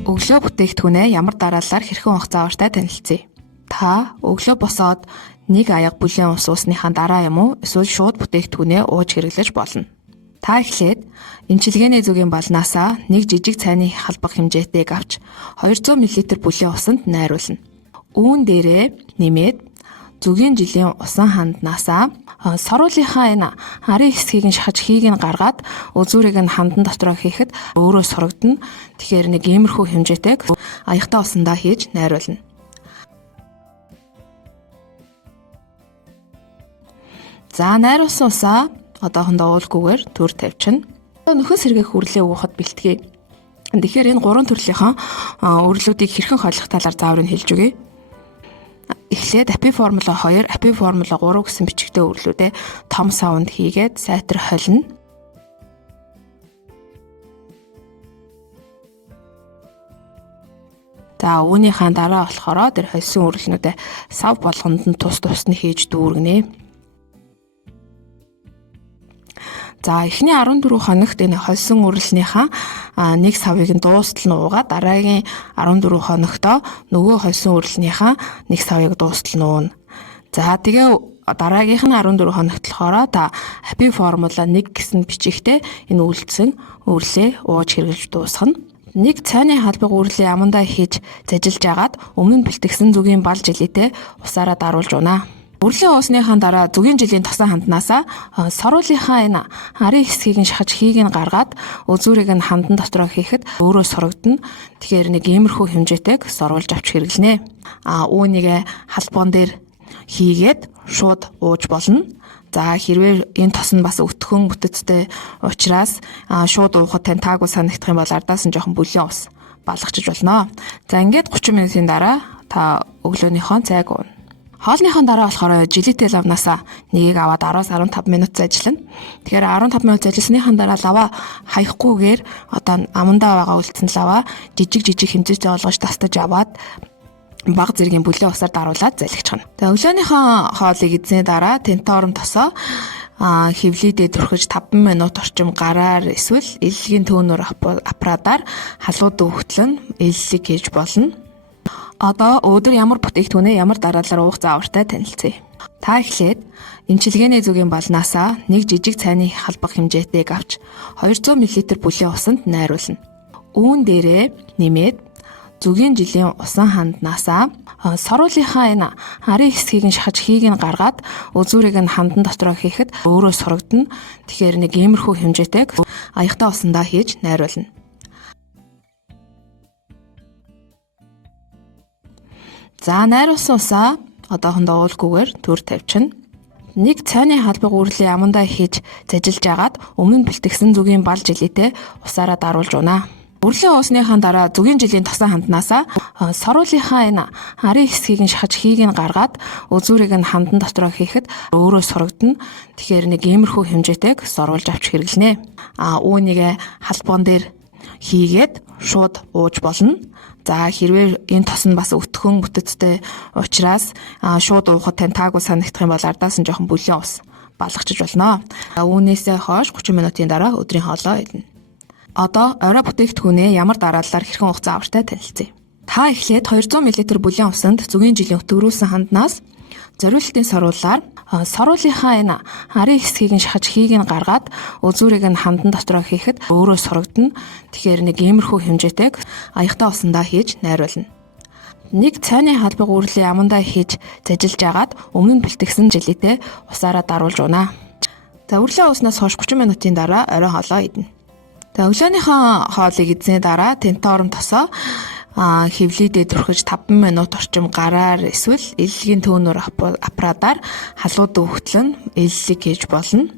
Өглөө бүтээгдэхүүнээ ямар дараалалаар хэрхэн ухах заавартай танилцъя. Та өглөө босоод нэг аяга бүлээн ус уусныхаа дараа юм уу эсвэл шууд бүтээгдэхүүнээ ууж хэрэглэж болно. Та эхлээд эмчилгээний зүгийн балнаасаа нэг жижиг цайны халбах хэмжээтэйг авч 200 мл бүлээн усанд найруулна. Үүн дээрээ нэмээд зүгийн жилийн усан ханднаасаа саруулынхаа энэ арын хэсгийг нь шахаж хийг нь гаргаад үзүүрийг нь хандан дотроо хийхэд өөрөө сурагдана. Тэгэхээр нэг иймэрхүү хэмжээтэйг аягтай усандаа хийж найруулна. За найруулсан усаа одоохондоо уулгүйгээр төр тавьчихна. Нөхөс сэргээх үрлээ уухад бэлтгий. Тэгэхээр энэ гурван төрлийнхөө үрлүүдийг хэрхэн хойлох талаар зааврыг хэлж өгье. Эхлээд апи формула 2, апи формула 3 гэсэн бичигтэй үрлүүдээ том савнд хийгээд сайтар холино. За үүнийхээ дараа болохоор тэр холсон үрлнүүдээ сав болгонд нь тус нь хийж дүүргэнэ. За эхний 14 хоногт энэ холсон үрлнийхаа нэг савыг нь дуустал нь уугаад дараагийн 14 хоногтоо нөгөө холсон үрлнийхаа нэг савыг дуустал нь ууна. За тэгээ дараагийнх нь 14 хоногт болохоор та апи формула 1 гэсэн бичигтэй энэ үйлдсэн үрлээ ууж хэрэглэж дуусгана. Нэг цайны халбаг үрлээ амандаа хийж зажилж агаад өмнө нь бэлтгэсэн зүгийн бал жилээтэй усаараа даруулж унаа. Үрлээ уусныхаа дараа зүгийн жилийн тосон ханднаасаа саруулынхаа энэ арын хэсгийг нь шахаж хийг нь гаргаад үзүүрийг нь хандан дотроо хийхэд өөрөө сурагдана. Тэгэхээр нэг иймэрхүү хэмжээтэйг соруулж авч хэрэглэнэ. Үүнийг халбон дээр хийгээд шууд ууж болно. За хэрвээ энэ тос нь бас өтгөн бүтэцтэй учраас шууд уухад тань таагүй санагдах юм бол ардаас нь жоохон бүлээн ус балгачиж болно. За ингээд 30 минутын дараа та өглөөнийхөө цайг ууна. Хоолныхон дараа болохоор жилитэй лавнасаа нэгийг аваад 10-15 минут зажиллана. Тэгэхээр 15 минут зажилсныхан дараа лава хаяггүйгээр одоо амандаа байгаа үлдсэн лава жижиг хэмжээтэй олгож тастаж аваад баг зэргийн бүлээн усаар даруулаад залгична. Тэгээ өглөөнийхөө хоолыг эзний дараа тенторм тосоо хевлийдээ түрхэж 5 минут орчим гараар эсвэл эллигийн төөнөр аппаратаар халууд өгтлөн эллиг хийж болно. Одоо өдөр ямар бүтээгдэхүүнээ ямар дараалалаар уух заавартай танилцъя. Та эхлээд эмчилгээний зүгийн балнаасаа нэг жижиг цайны халбах хэмжээтэйг авч 200 мл бүлээн усанд найруулна. Үүн дээрээ нэмээд зүгийн жилийн усан ханднаасаа саруулынхаа энэ арын хэсгийг нь шахаж хийг нь гаргаад үзүүрийг нь хандан дотроо хийхэд өөрөө сурагдана. Тэгэхээр нэг иймэрхүү хэмжээтэйг аягтай усандаа хийж найруулна. За найруулсан усаа одоохондоо уулгүйгээр төр тавьчихна. Нэг цайны халбаг үрлээ амандаа хийж зажилж агаад өмнө нь бэлтгэсэн зүгийн бал жилээтэй усаараа даруулж унаа. Үрлээ уусныхаа дараа зүгийн жилийн тосон ханднаасаа саруулынхаа энэ арын хэсгийг нь шахаж хийг нь гаргаад үзүүрийг нь хандан дотроо хийхэд өөрөө сурагдана. Тэгэхээр нэг иймэрхүү хэмжээтэйг соруулж авч хэрэглэнэ. Үүнийг халбон дээр хийгээд шууд ууж болно. За хэрвээ энэ тос нь бас өтгөн бүтэцтэй учраас шууд уухад тань таагүй санагдах юм бол ардаас нь жоохон бүлээн ус балгачиж болно. Үүнээсээ хойш 30 минутын дараа өдрийн хоолоо идэнэ. Одоо орой бүтээгдэхүүнээ ямар дараалалаар хэрхэн уух заавартай танилцъя. Та эхлээд 200 мл бүлээн усанд зүгийн жилийн өтгөрүүлсэн ханднаас зориултын саруулаар саруулынхаа энэ арын хэсгийг нь шахаж хийг нь гаргаад үзүүрийг нь хандан дотроо хийхэд өөрөө сурагдана. Тэгэхээр нэг иймэрхүү хэмжээтэйг аягтай усандаа хийж найруулна. Нэг цайны халбаг үрлээ амандаа хийж зажилж агаад өмнө нь бэлтгэсэн жилээтэй усаараа даруулж унаа. За үрлээ ууснаас хойш 30 минутын дараа орой хоолоо идэнэ. За өглөөнийхөө хоолыг эзний дараа тенторм тосоо хевлийдээ түрхэж 5 минут орчим гараар эсвэл эллигийн төөнөр аппаратаар халууд өгтлөн эллиг хийж болно.